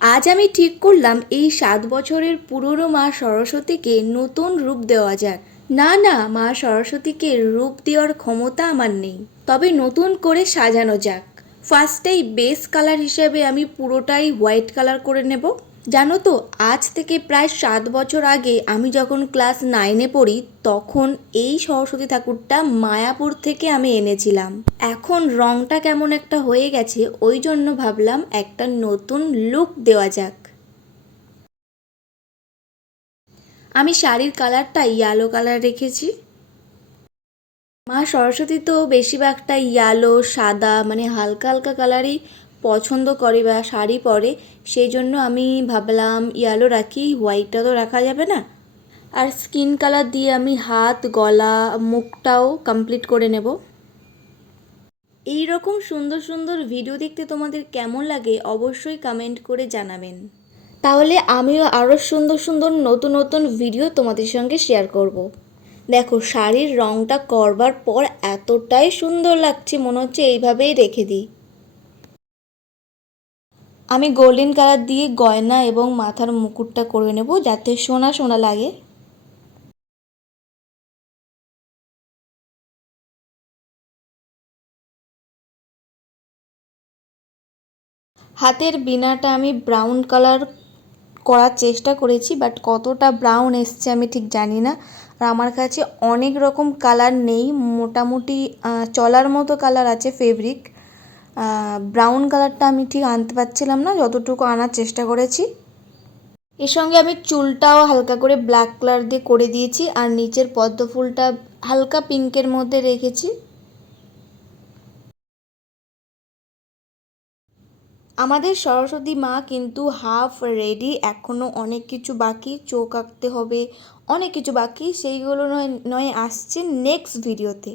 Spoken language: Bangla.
আজ আমি ঠিক করলাম এই সাত বছরের পুরনো মা সরস্বতীকে নতুন রূপ দেওয়া যাক। না না, মা সরস্বতীকে রূপ দেওয়ার ক্ষমতা আমার নেই। তবে নতুন করে সাজানো যাক। ফার্স্টেই বেস কালার হিসেবে আমি পুরোটাই হোয়াইট কালার করে নেব। জানো তো, আজ থেকে প্রায় সাত বছর আগে আমি যখন ক্লাস নাইনে পড়ি, তখন এই সরস্বতী ঠাকুরটা মায়াপুর থেকে আমি এনেছিলাম। এখন রংটা কেমন একটা হয়ে গেছে, ওই জন্য ভাবলাম একটা নতুন লুক দেওয়া যাক। আমি শাড়ির কালারটা ইয়ালো কালার রেখেছি। মা সরস্বতী তো বেশিরভাগটা ইয়ালো সাদা মানে হালকা হালকা কালারই পছন্দ করে বা শাড়ি পরে, সেই জন্য আমি ভাবলাম, ইয়েলো রাখি হোয়াইটটা তো রাখা যাবে না। আর স্কিন কালার দিয়ে আমি হাত, গলা, মুখটাও কমপ্লিট করে নেব। এই রকম সুন্দর সুন্দর ভিডিও দেখতে তোমাদের কেমন লাগে, অবশ্যই কমেন্ট করে জানাবেন। তাহলে আমিও আরও সুন্দর সুন্দর নতুন নতুন ভিডিও তোমাদের সঙ্গে শেয়ার করব। দেখো, শাড়ির রঙটা করবার পর এতটাই সুন্দর লাগছে, মনে হচ্ছে এইভাবেই রেখে দিই। আমি গোল্ডেন কালার দিয়ে গয়না এবং মাথার মুকুটটা করে নেব যাতে সোনা সোনা লাগে। হাতের বিনাটা আমি ব্রাউন কালার করার চেষ্টা করেছি বাট কতটা ব্রাউন এসছে আমি ঠিক জানি না। আর আমার কাছে অনেক রকম কালার নেই, মোটামুটি চলার মতো কালার আছে ফেব্রিক ব্রাউন কালারটা আমি ঠিক আনতে পারছিলাম না, যতটুকু আনার চেষ্টা করেছি। এর সঙ্গে আমি চুলটাও হালকা করে ব্ল্যাক কালার দিয়ে করে দিয়েছি, আর নিচের পদ্ম ফুলটা হালকা পিঙ্কের মধ্যে রেখেছি। আমাদের সরস্বতী মা কিন্তু হাফ রেডি এখনও অনেক কিছু বাকি, চোখ আঁকতে হবে, অনেক কিছু বাকি, সেইগুলো নয় নয় আসছে নেক্সট ভিডিওতে